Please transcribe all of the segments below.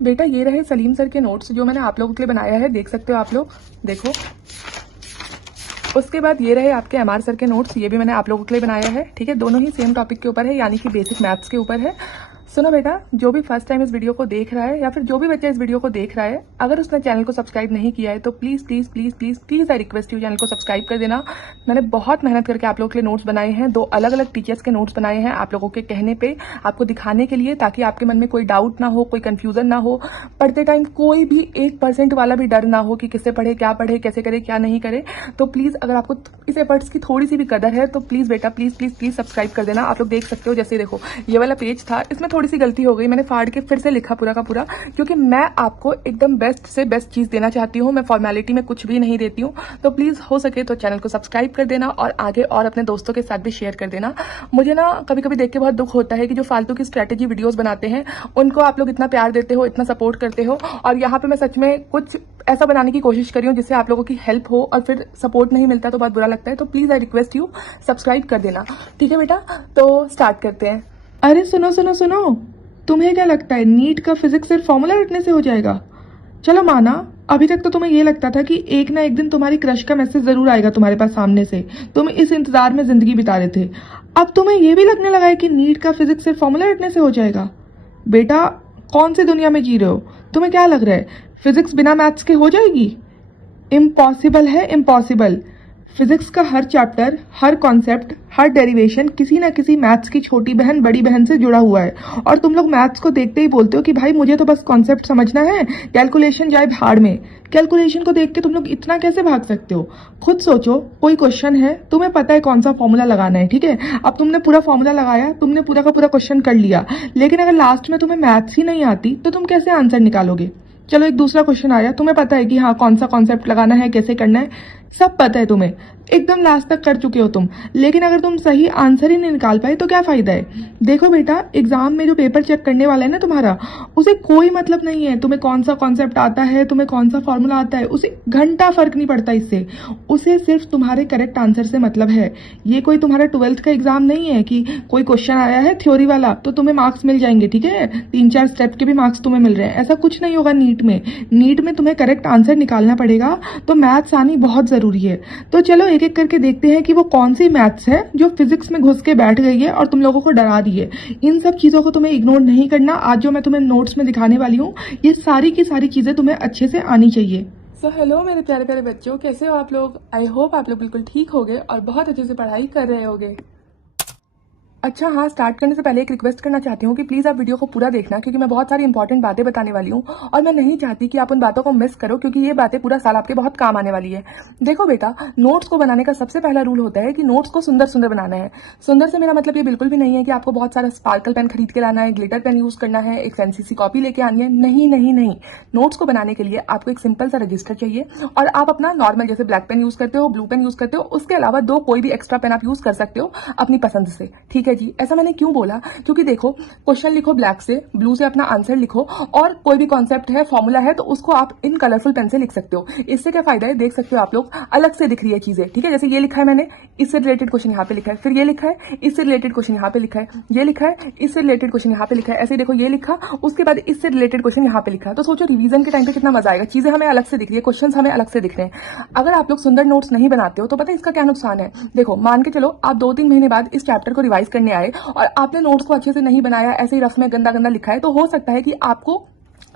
बेटा ये रहे सलीम सर के नोट्स जो मैंने आप लोगों के लिए बनाया है, देख सकते हो आप लोग, देखो। उसके बाद ये रहे आपके एमआर सर के नोट्स, ये भी मैंने आप लोगों के लिए बनाया है, ठीक है। दोनों ही सेम टॉपिक के ऊपर है, यानी कि बेसिक मैथ्स के ऊपर है। सुनो बेटा, जो भी फर्स्ट टाइम इस वीडियो को देख रहा है या फिर जो भी बच्चा इस वीडियो को देख रहा है, अगर उसने चैनल को सब्सक्राइब नहीं किया है तो please please please please please I request you channel को सब्सक्राइब कर देना। मैंने बहुत मेहनत करके आप लोगों के लिए नोट्स बनाए हैं, 2 अलग अलग टीचर्स के नोट्स बनाए हैं आप लोगों के कहने पे, आपको दिखाने के लिए, ताकि आपके मन में कोई डाउट ना हो, कोई कंफ्यूजन ना हो, पढ़ते टाइम कोई भी 1% वाला भी डर ना हो कि किससे पढ़े, क्या पढ़े, कैसे करे, क्या नहीं करे। तो प्लीज अगर आपको इस एफर्ट्स की थोड़ी सी भी कदर है तो प्लीज बेटा प्लीज प्लीज प्लीज सब्सक्राइब कर देना। आप लोग देख सकते हो, जैसे देखो ये वाला पेज था, इसमें थोड़ी सी गलती हो गई, मैंने फाड़ के फिर से लिखा पूरा का पूरा, क्योंकि मैं आपको एकदम बेस्ट से बेस्ट चीज देना चाहती हूँ। मैं फॉर्मेलिटी में कुछ भी नहीं देती हूँ। तो प्लीज हो सके तो चैनल को सब्सक्राइब कर देना और आगे और अपने दोस्तों के साथ भी शेयर कर देना। मुझे ना कभी कभी देख के बहुत दुख होता है कि जो फालतू की स्ट्रेटेजी वीडियोस बनाते हैं उनको आप लोग इतना प्यार देते हो, इतना सपोर्ट करते हो, और यहाँ पे मैं सच में कुछ ऐसा बनाने की कोशिश करी हूँ जिससे आप लोगों की हेल्प हो, और फिर सपोर्ट नहीं मिलता तो बहुत बुरा लगता है। तो please I request you subscribe कर देना, ठीक है बेटा। तो स्टार्ट करते हैं। अरे सुनो सुनो सुनो, तुम्हें क्या लगता है नीट का फिजिक्स सिर्फ फॉर्मूला रटने से हो जाएगा? चलो माना, अभी तक तो तुम्हें ये लगता था कि एक ना एक दिन तुम्हारी क्रश का मैसेज जरूर आएगा तुम्हारे पास सामने से, तुम इस इंतजार में जिंदगी बिता रहे थे। अब तुम्हें ये भी लगने लगा है कि नीट का फिजिक्स सिर्फ फॉर्मूला रटने से हो जाएगा? बेटा, कौन सी दुनिया में जी रहे हो? तुम्हें क्या लग रहा है फिजिक्स बिना मैथ्स के हो जाएगी? इम्पॉसिबल है, इम्पॉसिबल। फिजिक्स का हर चैप्टर, हर कॉन्सेप्ट, हर डेरिवेशन किसी ना किसी मैथ्स की छोटी बहन बड़ी बहन से जुड़ा हुआ है, और तुम लोग मैथ्स को देखते ही बोलते हो कि भाई मुझे तो बस कॉन्सेप्ट समझना है, कैलकुलेशन जाए भाड़ में। कैलकुलेशन को देख के तुम लोग इतना कैसे भाग सकते हो? खुद सोचो, कोई क्वेश्चन है, तुम्हें पता है कौन सा फॉर्मूला लगाना है, ठीक है, अब तुमने पूरा फॉर्मूला लगाया, तुमने पूरा का पूरा क्वेश्चन कर लिया, लेकिन अगर लास्ट में तुम्हें मैथ्स ही नहीं आती तो तुम कैसे आंसर निकालोगे? चलो एक दूसरा क्वेश्चन आया, तुम्हें पता है कि हाँ कौन सा कॉन्सेप्ट लगाना है, कैसे करना है, सब पता है तुम्हें, एकदम लास्ट तक कर चुके हो तुम, लेकिन अगर तुम सही आंसर ही नहीं निकाल पाए तो क्या फायदा है? देखो बेटा, एग्जाम में जो पेपर चेक करने वाला है ना तुम्हारा, उसे कोई मतलब नहीं है तुम्हें कौन सा कॉन्सेप्ट आता है, तुम्हें कौन सा फॉर्मूला आता है, उसे घंटा फर्क नहीं पड़ता इससे। उसे सिर्फ तुम्हारे करेक्ट आंसर से मतलब है। ये कोई तुम्हारा 12th का एग्जाम नहीं है कि कोई क्वेश्चन आया है थ्योरी वाला तो तुम्हें मार्क्स मिल जाएंगे, ठीक है, 3-4 स्टेप के भी मार्क्स तुम्हें मिल रहे हैं, ऐसा कुछ नहीं होगा नीट में। नीट में तुम्हें करेक्ट आंसर निकालना पड़ेगा, तो मैथ्स आनी बहुत जरूरी है। तो चलो एक एक करके देखते हैं कि वो कौन सी मैथ्स है जो फिजिक्स में घुस के बैठ गई है और तुम लोगों को डरा रही है। इन सब चीजों को तुम्हें इग्नोर नहीं करना। आज जो मैं तुम्हें नोट्स में दिखाने वाली हूँ, ये सारी की सारी चीजें तुम्हें अच्छे से आनी चाहिए। हेलो मेरे प्यारे प्यारे बच्चों, कैसे हो आप लोग? आई होप आप लोग बिल्कुल ठीक होगे और बहुत अच्छे से पढ़ाई कर रहे होगे। अच्छा हाँ, स्टार्ट करने से पहले एक रिक्वेस्ट करना चाहती हूँ कि प्लीज़ आप वीडियो को पूरा देखना, क्योंकि मैं बहुत सारी इंपॉर्टेंट बातें बताने वाली हूँ और मैं नहीं चाहती कि आप उन बातों को मिस करो, क्योंकि ये बातें पूरा साल आपके बहुत काम आने वाली है। देखो बेटा, नोट्स को बनाने का सबसे पहला रूल होता है कि नोट्स को सुंदर सुंदर बनाना है। सुंदर से मेरा मतलब ये बिल्कुल भी नहीं है कि आपको बहुत सारा स्पार्कल पेन खरीद के लाना है, ग्लिटर पेन यूज करना है, एक फैंसी सी कॉपी लेके आनी है। नहीं नहीं नहीं, नोट्स को बनाने के लिए आपको एक सिंपल सा रजिस्टर चाहिए, और आप अपना नॉर्मल जैसे ब्लैक पेन यूज करते हो, ब्लू पेन यूज करते हो, उसके अलावा 2 कोई भी एक्स्ट्रा पेन आप यूज कर सकते हो अपनी पसंद से, ठीक है जी। ऐसा मैंने क्यों बोला, क्योंकि देखो क्वेश्चन लिखो ब्लैक से, ब्लू से अपना आंसर लिखो, और कोई भी कॉन्सेप्ट है, फॉर्मूला है, तो उसको आप इन कलरफुल पेन से लिख सकते हो। इससे क्या फायदा है, देख सकते हो आप लोग, अलग से दिख रही है चीजें, ठीक है। जैसे ये लिखा है मैंने, इससे रिलेटेड क्वेश्चन यहाँ पे लिखा है, फिर ये लिखा है, इससे रिलेटेड क्वेश्चन यहाँ पे लिखा है, ये लिखा है, इससे रिलेटेड क्वेश्चन यहाँ पे लिखा है, ऐसे ही देखो ये लिखा, उसके बाद इससे रिलेटेड क्वेश्चन यहाँ पे लिखा। तो सोचो रिवीजन के टाइम पे कितना मजा आएगा, चीजें हमें अलग से दिख रही है, क्वेश्चन हमें अलग से दिख रहे हैं। अगर आप लोग सुंदर नोट्स नहीं बनाते हो तो पता है इसका क्या नुकसान है। देखो मान के चलो आप 2-3 महीने बाद इस चैप्टर को रिवाइज करने आए और आपने नोट्स को अच्छे से नहीं बनाया, ऐसे ही रफ में गंदा गंदा लिखा है, तो हो सकता है कि आपको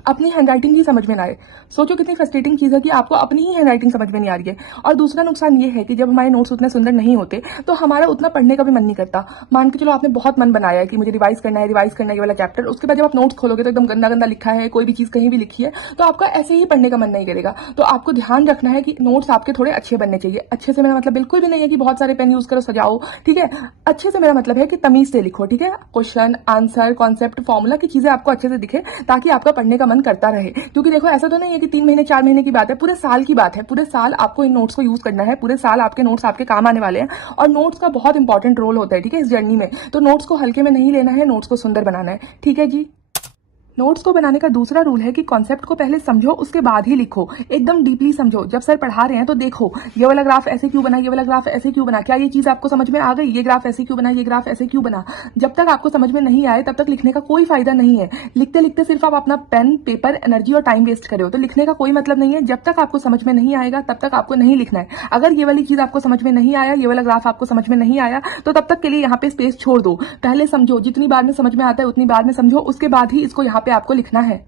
अपनी हैंडराइटिंग ही समझ में ना आए। सोचो कितनी फ्रस्ट्रेटिंग चीज है कि आपको अपनी ही हैंडराइटिंग समझ में नहीं आ रही है। और दूसरा नुकसान ये है कि जब हमारे नोट्स उतने सुंदर नहीं होते तो हमारा उतना पढ़ने का भी मन नहीं करता। मान के चलो आपने बहुत मन बनाया है कि मुझे रिवाइज करना है ये वाला चैप्टर, उसके बाद जब आप नोट्स खोलोगे तो एकदम गंदा गंदा लिखा है, कोई भी चीज कहीं भी लिखी है, तो आपका ऐसे ही पढ़ने का मन नहीं करेगा। तो आपको ध्यान रखना है कि नोट्स आपके थोड़े अच्छे बनने चाहिए। अच्छे से मेरा मतलब बिल्कुल भी नहीं है कि बहुत सारे पेन यूज करो, सजाओ, ठीक है। अच्छे से मेरा मतलब है कि तमीज से लिखो, ठीक है। क्वेश्चन, आंसर, कॉन्सेप्ट, फॉर्मूला की चीजें आपको अच्छे से दिखे, ताकि आपका पढ़ने का मन करता रहे। क्योंकि देखो ऐसा तो नहीं है कि 3 महीने 4 महीने की बात है, पूरे साल की बात है। पूरे साल आपको इन नोट्स को यूज करना है, पूरे साल आपके नोट्स आपके काम आने वाले हैं, और नोट्स का बहुत इंपॉर्टेंट रोल होता है, ठीक है, इस जर्नी में। तो नोट्स को हल्के में नहीं लेना है, नोट्स को सुंदर बनाना है, ठीक है जी। नोट्स को बनाने का दूसरा रूल है कि कॉन्सेप्ट को पहले समझो, उसके बाद ही लिखो। एकदम डीपली समझो। जब सर पढ़ा रहे हैं तो देखो ये वाला ग्राफ ऐसे क्यों बना, ये वाला ग्राफ ऐसे क्यों बना, क्या ये चीज आपको समझ में आ गई, ये ग्राफ ऐसे क्यों बना, ये ग्राफ ऐसे क्यों बना। जब तक आपको समझ में नहीं आए तब तक लिखने का कोई फायदा नहीं है। लिखते लिखते सिर्फ आप अपना पेन, पेपर, एनर्जी और टाइम वेस्ट करे हो तो लिखने का कोई मतलब नहीं है। जब तक आपको समझ में नहीं आएगा तब तक आपको नहीं लिखना है। अगर ये वाली चीज आपको समझ में नहीं आया, ये वाला ग्राफ आपको समझ में नहीं आया, तो तब तक के लिए यहाँ पे स्पेस छोड़ दो। पहले समझो, जितनी बार में समझ में आता है उतनी बार में समझो, उसके बाद ही इसको यहाँ पे आपको लिखना है।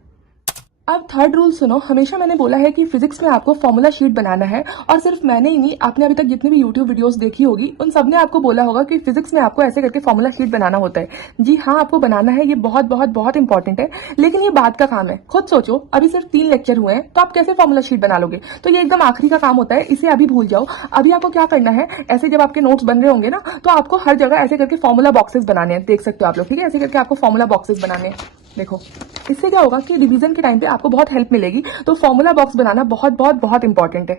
अब थर्ड रूल सुनो। हमेशा मैंने बोला है कि फिजिक्स में आपको फॉर्मूला शीट बनाना है, और सिर्फ मैंने ही नहीं, आपने अभी तक जितनी भी यूट्यूब वीडियोस देखी होगी उन सब ने आपको बोला होगा कि फिजिक्स में आपको ऐसे करके फॉर्मूला शीट बनाना होता है। जी हाँ, आपको बनाना है, ये बहुत बहुत बहुत इंपॉर्टेंट है, लेकिन ये बाद का काम है। खुद सोचो, अभी सिर्फ 3 लेक्चर हुए हैं तो आप कैसे फॉर्मूला शीट बना लोगे। तो ये एकदम आखिरी का काम होता है, इसे अभी भूल जाओ। अभी आपको क्या करना है, ऐसे जब आपके नोट्स बन रहे होंगे ना, तो आपको हर जगह ऐसे करके फॉर्मूला बॉक्सेस बनाने हैं। देख सकते हो आप लोग, ठीक है, ऐसे करके आपको फॉर्मूला बॉक्सेस बनाने हैं। देखो, इससे क्या होगा कि रिवीजन के टाइम पे आपको बहुत हेल्प मिलेगी। तो फॉर्मूला बॉक्स बनाना बहुत बहुत बहुत इंपॉर्टेंट है।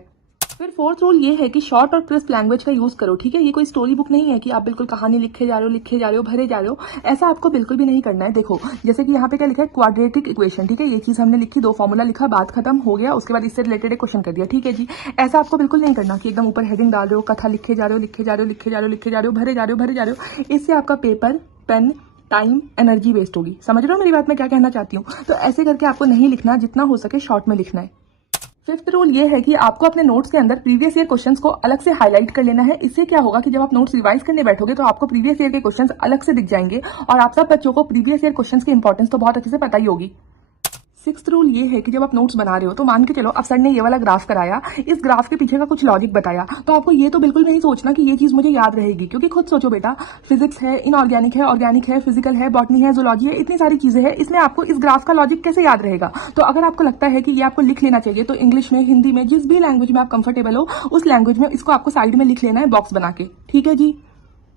फिर फोर्थ रूल ये है कि शॉर्ट और क्रिस्प लैंग्वेज का यूज करो। ठीक है, ये कोई स्टोरी बुक नहीं है कि आप बिल्कुल कहानी लिखे जा रहे हो, भरे जा रहे हो। ऐसा आपको बिल्कुल भी नहीं करना है। देखो, जैसे कि यहाँ पे क्या लिखा है, क्वाड्रेटिक इक्वेशन। ठीक है, ये चीज हमने लिखी, 2 फॉर्मूला लिखा, बात खत्म हो गया। उसके बाद इससे रिलेटेड एक क्वेश्चन कर दिया। ठीक है जी, ऐसा आपको बिल्कुल नहीं करना कि एकदम ऊपर हेडिंग डाल रहे हो, कथा लिखे जा रहे हो, भरे जा रहे हो। इससे आपका paper, pen, time, energy waste होगी। समझ रहे हो मेरी बात, मैं क्या कहना चाहती हूँ। तो ऐसे करके आपको नहीं लिखना, जितना हो सके शॉर्ट में लिखना है। फिफ्थ रूल ये है कि आपको अपने नोट्स के अंदर प्रीवियस ईयर क्वेश्चंस को अलग से हाईलाइट कर लेना है। इससे क्या होगा कि जब आप नोट्स रिवाइज करने बैठोगे तो आपको प्रीवियस ईयर के क्वेश्चंस अलग से दिख जाएंगे, और आप सब बच्चों को प्रीवियस ईयर क्वेश्चंस की इंपॉर्टेंस तो बहुत अच्छे से पता ही होगी। सिक्स्थ रूल ये है कि जब आप नोट्स बना रहे हो तो मान के चलो अब सर ने ये वाला ग्राफ कराया, इस ग्राफ के पीछे का कुछ लॉजिक बताया, तो आपको ये तो बिल्कुल भी नहीं सोचना कि ये चीज मुझे याद रहेगी। क्योंकि खुद सोचो बेटा, फिजिक्स है, इनऑर्गेनिक है, ऑर्गेनिक है, फिजिकल है, बॉटनी है, जूलॉजी है, इतनी सारी चीजें हैं, इसमें आपको इस ग्राफ का लॉजिक कैसे याद रहेगा। तो अगर आपको लगता है कि ये आपको लिख लेना चाहिए तो इंग्लिश में, हिंदी में, जिस भी लैंग्वेज में आप कंफर्टेबल हो उस लैंग्वेज में इसको आपको साइड में लिख लेना है बॉक्स बना के। ठीक है जी,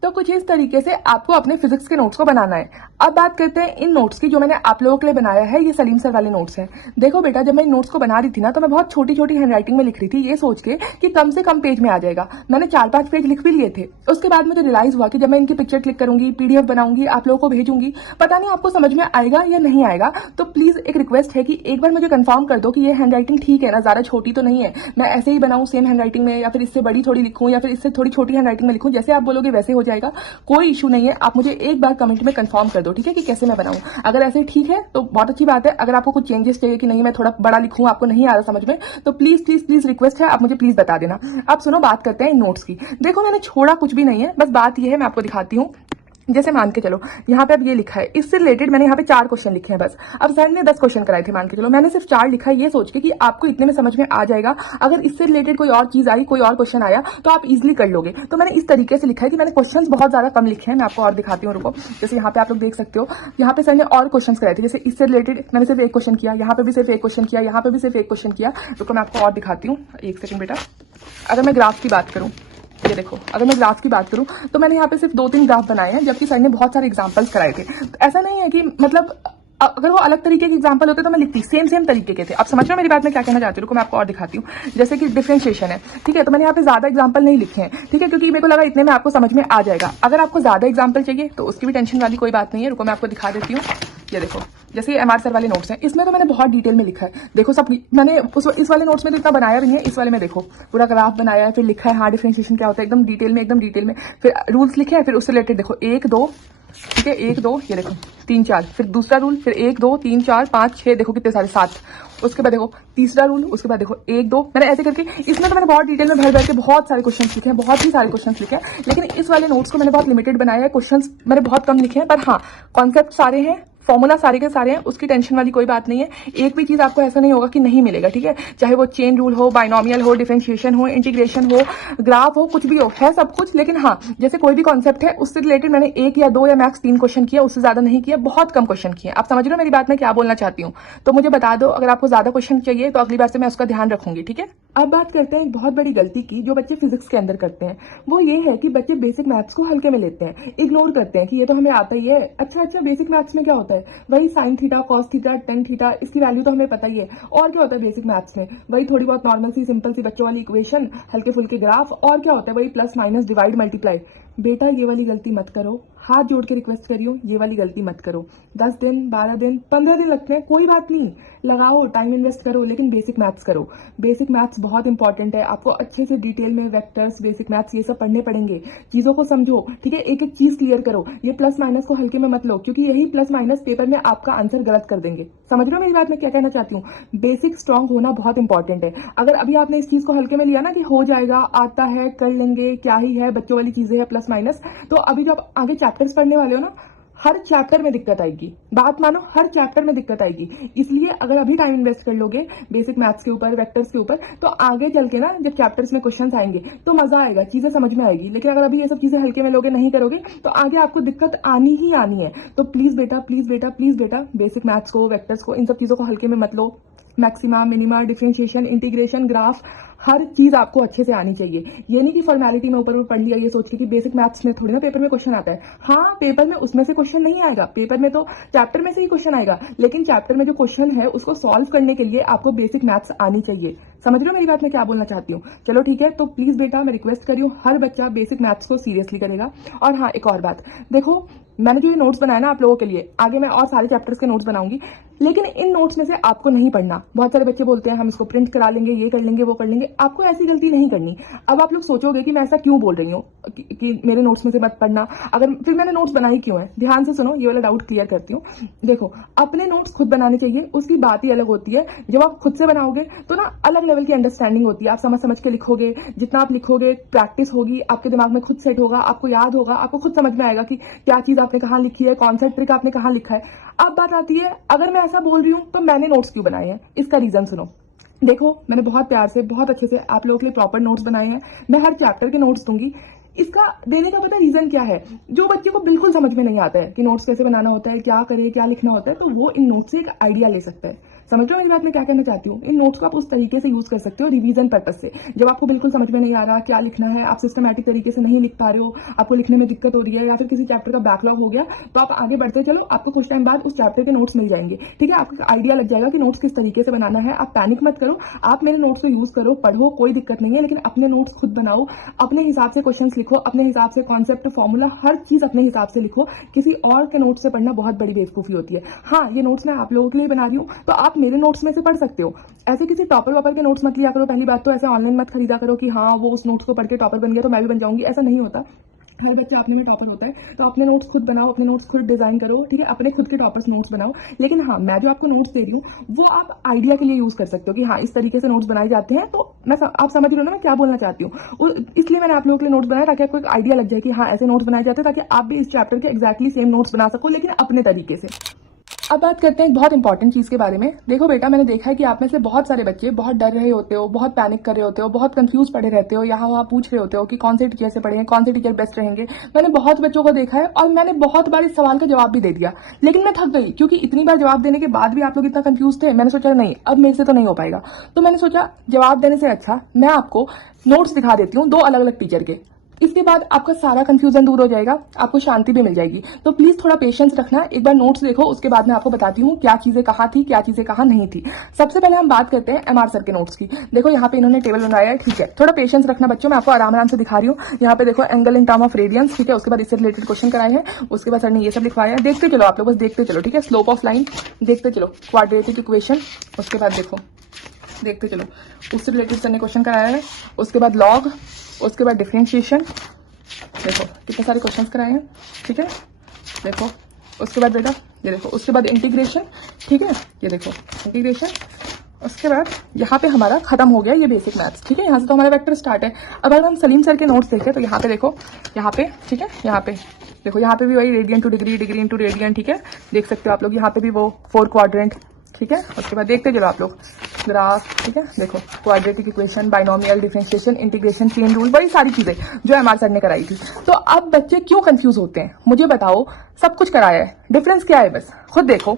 तो कुछ इस तरीके से आपको अपने फिजिक्स के नोट्स को बनाना है। अब बात करते हैं इन नोट्स की जो मैंने आप लोगों के लिए बनाया है। ये सलीम सर वाले नोट्स हैं। देखो बेटा, जब मैं इन नोट्स को बना रही थी ना तो मैं बहुत छोटी छोटी हैंडराइटिंग में लिख रही थी, ये सोच के कि कम से कम पेज में आ जाएगा। मैंने 4-5 पेज लिख भी लिए थे। उसके बाद मुझे रियलाइज हुआ कि जब मैं इनकी पिक्चर क्लिक करूंगी, पीडीएफ बनाऊंगी, आप लोगों को भेजूंगी, पता नहीं आपको समझ में आएगा या नहीं आएगा। तो प्लीज एक रिक्वेस्ट है कि एक बार मुझे कंफर्म कर दो कि ये हैंडराइटिंग ठीक है ना, ज्यादा छोटी तो नहीं है। मैं ऐसे ही बनाऊं सेम हैंडराइटिंग में, या फिर इससे बड़ी थोड़ी लिखूं, या फिर इससे थोड़ी छोटी हैंडराइटिंग में लिखूं। जैसे आप बोलोगे वैसे हो जाएगा, कोई इशू नहीं है। आप मुझे एक बार कमेंट में कंफर्म कर दो, ठीक है, कि कैसे मैं बनाऊं। अगर ऐसे ठीक है तो बहुत अच्छी बात है। अगर आपको कुछ चेंजेस चाहिए कि नहीं मैं थोड़ा बड़ा लिखूं, आपको नहीं आ रहा समझ में, तो प्लीज प्लीज प्लीज रिक्वेस्ट है, आप मुझे प्लीज बता देना। अब सुनो, बात करते हैं इन नोट्स की। देखो, मैंने छोड़ा कुछ भी नहीं है, बस बात यह है, मैं आपको दिखाती हूँ। जैसे मान के चलो, यहाँ पे अब ये लिखा है, इससे रिलेटेड मैंने यहाँ पे 4 क्वेश्चन लिखे हैं बस। अब सर ने 10 क्वेश्चन कराए थे, मान के चलो मैंने सिर्फ 4 लिखा है, ये सोच के कि आपको इतने में समझ में आ जाएगा। अगर इससे रिलेटेड कोई और चीज आई, कोई और क्वेश्चन आया तो आप इजिली कर लोगे। तो मैंने इस तरीके से लिखा है कि मैंने क्वेश्चन बहुत ज्यादा कम लिखे हैं। मैं आपको और दिखाती हूँ, रुको। जैसे यहाँ पे आप लोग देख सकते हो, यहाँ पे सर ने और क्वेश्चन कराए थे। जैसे इससे रिलेटेड मैंने सिर्फ एक क्वेश्चन किया, यहाँ पे भी सिर्फ एक क्वेश्चन किया, यहाँ पे भी सिर्फ एक क्वेश्चन किया। रुको, मैं आपको और दिखाती हूँ, एक सेकंड बेटा। अगर मैं ग्राफ की बात करूँ, ये देखो, अगर मैं ग्राफ की बात करूं तो मैंने यहाँ पे सिर्फ 2-3 ग्राफ बनाए हैं, जबकि सर ने बहुत सारे एग्जांपल्स कराए थे। तो ऐसा नहीं है कि मतलब अगर वो अलग तरीके के एग्जांपल होते तो मैं लिखती, सेम तरीके के थे। अब समझ रहे हो मेरी बात, मैं क्या कहना चाहती हूँ। मैं आपको और दिखाती हूँ। जैसे कि डिफरेंशिएशन है, ठीक है, तो मैंने यहाँ पे ज्यादा एग्जांपल नहीं लिखे हैं, ठीक है, क्योंकि मेरे को लगा इतने में आपको समझ में आ जाएगा। अगर आपको ज्यादा एग्जांपल चाहिए तो उसकी भी टेंशन वाली कोई बात नहीं है। रुको, मैं आपको दिखा देती हूँ। ये देखो, जैसे एमआर सर वाले नोट्स हैं, इसमें तो मैंने बहुत डिटेल में लिखा है। देखो, सब मैंने इस वाले नोट्स में तो इतना बनाया नहीं है, इस वाले में देखो पूरा ग्राफ बनाया है, फिर लिखा है हाँ डिफरेंशिएशन क्या होता है, एकदम डिटेल में, फिर रूल्स लिखे हैं, फिर उससे रिलेटेड देखो 1, 2, ठीक है, 1, 2, ये देखो 3, 4, फिर दूसरा रूल, फिर 1, 2, 3, 4, 5, 6, देखो कितने सारे, 7। उसके बाद देखो तीसरा रूल, उसके बाद देखो 1, 2। मैंने ऐसे करके इसमें तो मैंने बहुत डिटेल में भर के बहुत सारे क्वेश्चंस लिखे हैं, बहुत ही सारे क्वेश्चंस लिखे हैं। लेकिन इस वाले नोट्स को मैंने बहुत लिमिटेड बनाया है, क्वेश्चंस मैंने बहुत कम लिखे हैं। पर हाँ, कॉन्सेप्ट सारे हैं, फॉर्मूला सारे के सारे हैं, उसकी टेंशन वाली कोई बात नहीं है। एक भी चीज आपको ऐसा नहीं होगा कि नहीं मिलेगा, ठीक है, चाहे वो चेन रूल हो, बाइनोमियल हो, डिफरेंशिएशन हो, इंटीग्रेशन हो, ग्राफ हो, कुछ भी हो, है सब कुछ। लेकिन हाँ, जैसे कोई भी कॉन्सेप्ट है उससे रिलेटेड मैंने 1 या 2 या मैक्स 3 क्वेश्चन किया, उससे ज्यादा नहीं किया, बहुत कम क्वेश्चन किए। आप समझ रहे हो मेरी बात, मैं क्या बोलना चाहती हूँ। तो मुझे बता दो, अगर आपको ज्यादा क्वेश्चन चाहिए तो अगली बार से मैं उसका ध्यान रखूंगी, ठीक है। अब बात करते हैं एक बहुत बड़ी गलती की जो बच्चे फिजिक्स के अंदर करते हैं। वो ये है कि बच्चे बेसिक मैथ्स को हल्के में लेते हैं, इग्नोर करते हैं कि ये तो हमें आता ही है। अच्छा, बेसिक मैथ्स में क्या होता है, वही sine theta, cos theta, tan theta, इसकी वैल्यू तो हमें पता ही है। और क्या होता है बेसिक मैथ्स में, वही थोड़ी बहुत नॉर्मल सी सिंपल सी बच्चों वाली इक्वेशन, हल्के फुल्के ग्राफ, और क्या होता है वही प्लस माइनस डिवाइड मल्टीप्लाई। बेटा, ये वाली गलती मत करो। हाथ जोड़ के रिक्वेस्ट कर रही हूँ, ये वाली गलती मत करो। 10 दिन, 12 दिन, 15 दिन लगते हैं, कोई बात नहीं, लगाओ, टाइम इन्वेस्ट करो, लेकिन बेसिक मैथ्स करो। बेसिक मैथ्स बहुत इंपॉर्टेंट है, आपको अच्छे से डिटेल में वेक्टर्स, बेसिक मैथ्स ये सब पढ़ने पड़ेंगे। चीजों को समझो, ठीक है, एक एक चीज क्लियर करो। ये प्लस माइनस को हल्के में मत लो, क्योंकि यही प्लस माइनस पेपर में आपका आंसर गलत कर देंगे। समझ रहे हो मेरी बात, मैं क्या कहना चाहती हूँ? बेसिक स्ट्रांग होना बहुत इंपॉर्टेंट है। अगर अभी आपने इस चीज को हल्के में लिया ना कि हो जाएगा, आता है, कर लेंगे, क्या ही है, बच्चों वाली चीजें है प्लस माइनस, तो अभी जब आगे चैप्टर्स पढ़ने वाले हो ना, हर चैप्टर में दिक्कत आएगी। बात मानो, हर चैप्टर में दिक्कत आएगी। इसलिए अगर अभी टाइम इन्वेस्ट कर लोगे बेसिक मैथ्स के ऊपर, वेक्टर्स के ऊपर, तो आगे चल के ना जब चैप्टर्स में क्वेश्चंस आएंगे तो मजा आएगा, चीजें समझ में आएगी। लेकिन अगर अभी ये सब चीजें हल्के में लोगे, नहीं करोगे, तो आगे आपको दिक्कत आनी ही आनी है। तो प्लीज बेटा, प्लीज बेटा, प्लीज बेटा, बेसिक मैथ्स को, वेक्टर्स को, इन सब चीजों को हल्के में मत लो। Maxima, minima, differentiation, integration, graph, हर चीज आपको अच्छे से आनी चाहिए। ये नहीं कि फॉर्मेलिटी में ऊपर पढ़ लिया ये सोच के कि बेसिक मैथ्स में थोड़ी ना पेपर में क्वेश्चन आता है। हाँ, पेपर में उसमें से क्वेश्चन नहीं आएगा, पेपर में तो चैप्टर में से ही क्वेश्चन आएगा, लेकिन चैप्टर में जो क्वेश्चन है उसको सॉल्व करने के लिए आपको बेसिक मैथ्स आनी चाहिए। समझ रहे हो मेरी बात, मैं क्या बोलना चाहती हूँ? चलो ठीक है, तो प्लीज बेटा, मैं रिक्वेस्ट कर रही हूँ, हर बच्चा बेसिक मैथ्स को सीरियसली करेगा। और हाँ, एक और बात देखो, मैंने जो ये नोट्स बनाया ना आप लोगों के लिए, आगे मैं और सारे चैप्टर्स के नोट्स बनाऊंगी, लेकिन इन नोट्स में से आपको नहीं पढ़ना। बहुत सारे बच्चे बोलते हैं हम इसको प्रिंट करा लेंगे, ये कर लेंगे, वो कर लेंगे। आपको ऐसी गलती नहीं करनी। अब आप लोग सोचोगे कि मैं ऐसा क्यों बोल रही हूँ कि मेरे नोट्स में से मत पढ़ना, अगर फिर मैंने नोट्स बनाई क्यों है? ध्यान से सुनो, ये वाला डाउट क्लियर करती हूँ। देखो, अपने नोट्स खुद बनाने चाहिए, उसकी बात ही अलग होती है। जब आप खुद से बनाओगे तो ना अलग लेवल की अंडरस्टैंडिंग होती है, आप समझ समझ के लिखोगे। जितना आप लिखोगे, प्रैक्टिस होगी, आपके दिमाग में खुद सेट होगा, आपको याद होगा, आपको खुद समझ में आएगा कि क्या चीज आपने कहाँ लिखी है, कौन सा ट्रिक आपने कहाँ लिखा है। अब बात आती है, अगर मैं ऐसा बोल रही हूँ तो मैंने नोट्स क्यों बनाए हैं, इसका रीजन सुनो। देखो, मैंने बहुत प्यार से, बहुत अच्छे से आप लोगों के लिए प्रॉपर नोट्स बनाए हैं। मैं हर चैप्टर के नोट्स दूंगी। इसका देने का पता रीजन क्या है? जो बच्चे को बिल्कुल समझ में नहीं आता है कि नोट्स कैसे बनाना होता है, क्या करे, क्या लिखना होता है, तो वो इन नोट्स से एक आइडिया ले सकता है। समझ रहे हो मेरी बात, मैं क्या कहना चाहती हूँ? इन नोट्स को आप उस तरीके से यूज कर सकते हो रिवीजन पर्पज से। जब आपको बिल्कुल समझ में नहीं आ रहा क्या लिखना है, आप सिस्टमैटिक तरीके से नहीं लिख पा रहे हो, आपको लिखने में दिक्कत हो रही है, या फिर किसी चैप्टर का बैकलॉग हो गया, तो आप आगे बढ़ते चलो, आपको कुछ टाइम बाद उस चैप्टर के नोट्स मिल जाएंगे। ठीक है, आपको आइडिया लग जाएगा कि नोट्स किस तरीके से बनाना है। आप पैनिक मत करो, आप मेरे नोट्स को यूज करो, पढ़ो, कोई दिक्कत नहीं है, लेकिन अपने नोट्स खुद बनाओ, अपने हिसाब से क्वेश्चंस लिखो, अपने हिसाब से कॉन्सेप्ट, फॉर्मूला, हर चीज अपने हिसाब से लिखो। किसी और के नोट्स से पढ़ना बहुत बड़ी बेवकूफी होती है। हाँ, ये नोट्स मैं आप लोगों के लिए बना रही हूँ, तो आप मेरे नोट्स में से पढ़ सकते हो। ऐसे किसी टॉपर वॉपर के नोट्स मत लिया करो। पहली बात तो ऐसे ऑनलाइन मत खरीदा करो कि हाँ वो उस नोट्स को पढ़ के टॉपर बन गया तो मैं भी बन जाऊंगी, ऐसा नहीं होता। हर बच्चा अपने में टॉपर होता है, तो अपने नोट्स खुद बनाओ, अपने नोट्स खुद डिजाइन करो, ठीक है, अपने खुद के टॉपर्स नोट्स बनाओ। लेकिन हाँ, मैं जो आपको नोट्स दे रही हूँ वो आप आइडिया के लिए यूज कर सकते हो कि हाँ इस तरीके से नोट्स बनाए जाते हैं। तो आप समझ रहे हो ना मैं क्या बोलना चाहती हूँ, और इसलिए मैंने आप लोगों के लिए नोट्स बनाया ताकि आपको एक आइडिया लग जाए कि हाँ ऐसे नोट्स बनाए जाते हैं, ताकि आप भी इस चैप्टर के एक्जैक्टली सेम नोट्स बना सको, लेकिन अपने तरीके से। अब बात करते हैं एक बहुत इंपॉर्टेंट चीज के बारे में। देखो बेटा, मैंने देखा है कि आप में से बहुत सारे बच्चे बहुत डर रहे होते हो, बहुत पैनिक कर रहे होते हो, बहुत कंफ्यूज पड़े रहते हो, यहाँ वहाँ पूछ रहे होते हो कि कौन से टीचर से पढ़ें, कौन से टीचर बेस्ट रहेंगे। मैंने बहुत बच्चों को देखा है और मैंने बहुत बार इस सवाल का जवाब भी दे दिया, लेकिन मैं थक गई, क्योंकि इतनी बार जवाब देने के बाद भी आप लोग इतना कंफ्यूज थे। मैंने सोचा नहीं, अब मेरे से तो नहीं हो पाएगा, तो मैंने सोचा जवाब देने से अच्छा मैं आपको नोट्स दिखा देती हूँ 2 अलग अलग टीचर के। इसके बाद आपका सारा कंफ्यूजन दूर हो जाएगा, आपको शांति भी मिल जाएगी। तो प्लीज थोड़ा पेशेंस रखना, एक बार नोट्स देखो, उसके बाद मैं आपको बताती हूँ क्या चीजें कहाँ थी, क्या चीजें कहाँ नहीं थी। सबसे पहले हम बात करते हैं एमआर सर के नोट्स की। देखो यहाँ पे इन्होंने टेबल बनाया है, ठीक है, थोड़ा पेशेंस रखना बच्चों, मैं आपको आराम आराम से दिखा रही हूँ। यहाँ पे देखो angle in term of radians, ठीक है, उसके बाद इससे रिलेटेड क्वेश्चन कराए हैं, उसके बाद सर ने ये सब लिखवाया है। देखते चलो आप लोग, बस देखते चलो, ठीक है, स्लोप ऑफ लाइन देखते चलो, क्वाड्रेटिक इक्वेशन, उसके बाद देखो देखते चलो, उससे रिलेटेड सर ने क्वेश्चन कराया है, उसके बाद लॉग, उसके बाद डिफरेंशिएशन, देखो कितने सारे क्वेश्चंस कराए हैं, ठीक है, देखो उसके बाद बेटा ये देखो, उसके बाद इंटीग्रेशन, ठीक है, ये देखो इंटीग्रेशन, उसके बाद यहाँ पे हमारा खत्म हो गया ये बेसिक मैथ्स, ठीक है, यहाँ से तो हमारा वेक्टर स्टार्ट है। अब अगर हम सलीम सर के नोट्स देखें तो यहाँ पे देखो, यहाँ पे ठीक है, यहाँ पे देखो, यहाँ पे भी वही radian two degree, degree into radian, ठीक है, देख सकते हो आप लोग, यहाँ पे भी वो 4 क्वाड्रेंट, ठीक है। उसके बाद देखते चलो आप लोग ग्राफ, ठीक है, देखो quadratic equation, binomial, differentiation, integration, chain rule, बड़ी सारी चीजें जो एमआर सर ने कराई थी। तो अब बच्चे क्यों कंफ्यूज होते हैं मुझे बताओ, सब कुछ कराया है, डिफरेंस क्या है बस खुद देखो।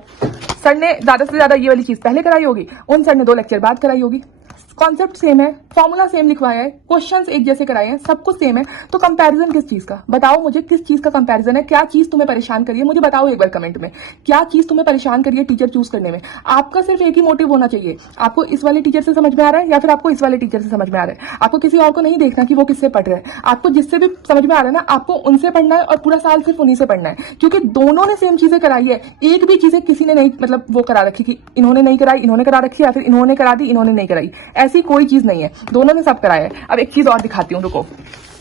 सर ने ज्यादा से ज्यादा ये वाली चीज पहले कराई होगी, उन सर ने 2 लेक्चर बाद कराई होगी। कॉन्सेप्ट सेम है, फॉर्मूला सेम लिखवाया है, क्वेश्चंस एक जैसे कराए हैं, सब कुछ सेम है, तो कंपैरिजन किस चीज का? बताओ मुझे किस चीज का कंपैरिजन है? क्या चीज तुम्हें परेशान करिए? मुझे बताओ एक बार कमेंट में, क्या चीज तुम्हें परेशान करिए टीचर चूज करने में? आपका सिर्फ एक ही मोटिव होना चाहिए, आपको इस वाले टीचर से समझ में आ रहा है या फिर आपको इस वाले टीचर से समझ में आ रहा है। आपको किसी और को नहीं देखना कि वो किससे पढ़ रहा है, आपको जिससे भी समझ में आ रहा है ना, आपको उनसे पढ़ना है और पूरा साल सिर्फ उन्हीं से पढ़ना है, क्योंकि दोनों ने सेम चीजें कराई है। एक भी चीजें किसी ने नहीं मतलब वो करा रखी कि इन्होंने नहीं कराई, इन्होंने करा रखी, या फिर इन्होंने करा दी, इन्होंने नहीं कराई, ऐसी कोई चीज नहीं है, दोनों ने सब कराया है। अब एक चीज और दिखाती हूँ, रुको।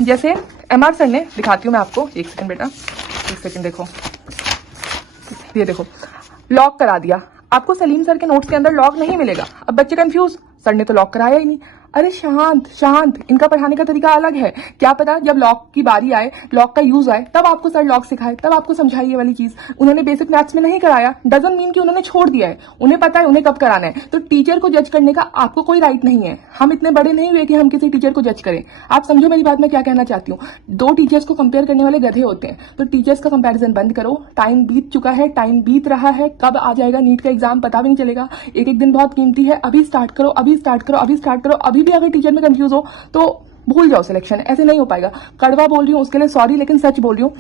जैसे MR सर ने, दिखाती हूँ मैं आपको, एक सेकंड बेटा, एक सेकंड, देखो ये देखो, लॉक करा दिया। आपको सलीम सर के नोट्स के अंदर लॉक नहीं मिलेगा। अब बच्चे कंफ्यूज, सर ने तो लॉक कराया ही नहीं। अरे शांत शांत, इनका पढ़ाने का तरीका अलग है। क्या पता जब लॉक की बारी आए, लॉक का यूज आए, तब आपको सर लॉक सिखाए, तब आपको समझाइए ये वाली चीज। उन्होंने बेसिक मैथ्स में नहीं कराया, डजंट मीन कि उन्होंने छोड़ दिया है, उन्हें पता है उन्हें कब कराना है। तो टीचर को जज करने का आपको कोई राइट नहीं है। हम इतने बड़े नहीं हुए कि हम किसी टीचर को जज करें। आप समझो मेरी बात, मैं क्या कहना चाहती हूँ। दो टीचर्स को कंपेयर करने वाले गधे होते हैं, तो टीचर्स का कंपेरिजन बंद करो। टाइम बीत चुका है, टाइम बीत रहा है, कब आ जाएगा नीट का एग्जाम पता भी नहीं चलेगा। एक एक दिन बहुत कीमती है, अभी स्टार्ट करो, अभी स्टार्ट करो, अभी स्टार्ट करो। अभी भी अगर टीचर में कंफ्यूज हो तो भूल जाओ सिलेक्शन, ऐसे नहीं हो पाएगा। कड़वा बोल रही हूँ उसके लिए सॉरी, लेकिन सच बोल रही हूँ।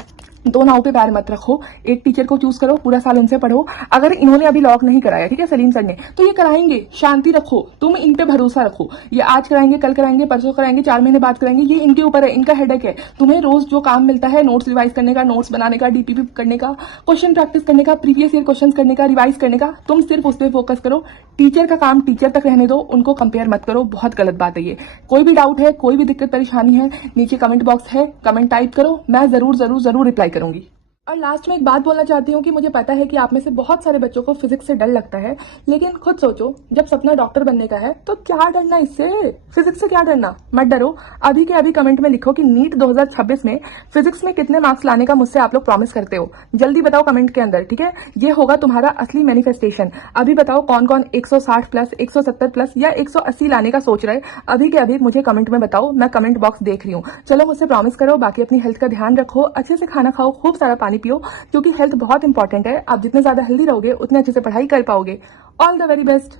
दो नाव पे पैर मत रखो, एक टीचर को चूज करो, पूरा साल उनसे पढ़ो। अगर इन्होंने अभी लॉक नहीं कराया, ठीक है, सलीम सर ने, तो ये कराएंगे, शांति रखो, तुम इन पे भरोसा रखो। ये आज कराएंगे, कल कराएंगे, परसों कराएंगे, 4 महीने बाद कराएंगे, ये इनके ऊपर है, इनका हेडेक है। तुम्हें रोज जो काम मिलता है, नोट्स रिवाइज करने का, नोट्स बनाने का, DPP करने का, क्वेश्चन प्रैक्टिस करने का, प्रीवियस ईयर क्वेश्चन करने का, रिवाइज करने का, तुम सिर्फ उस पर फोकस करो। टीचर का काम टीचर तक रहने दो, उनको कंपेयर मत करो, बहुत गलत बात है ये। कोई भी डाउट है, कोई भी दिक्कत परेशानी है, नीचे कमेंट बॉक्स है, कमेंट टाइप करो, मैं जरूर जरूर जरूर रिप्लाई करूंगी। और लास्ट में एक बात बोलना चाहती हूँ कि मुझे पता है कि आप में से बहुत सारे बच्चों को फिजिक्स से डर लगता है, लेकिन खुद सोचो, जब सपना डॉक्टर बनने का है तो क्या डरना इससे? फिजिक्स से क्या डरना? मत डरो। अभी के अभी कमेंट में लिखो कि नीट 2026 में फिजिक्स में कितने मार्क्स लाने का मुझसे आप लोग प्रॉमिस करते हो। जल्दी बताओ कमेंट के अंदर, ठीक है? ये होगा तुम्हारा असली मैनिफेस्टेशन। अभी बताओ कौन कौन 160 प्लस, 170 प्लस या 180 लाने का सोच रहे? अभी के अभी मुझे कमेंट में बताओ, मैं कमेंट बॉक्स देख रही हूँ। चलो मुझसे प्रॉमिस करो। बाकी अपनी हेल्थ का ध्यान रखो, अच्छे से खाना खाओ, खूब सारा पानी पियो, क्योंकि हेल्थ बहुत इंपॉर्टेंट है। आप जितने ज्यादा हेल्दी रहोगे उतने अच्छे से पढ़ाई कर पाओगे। All the very best.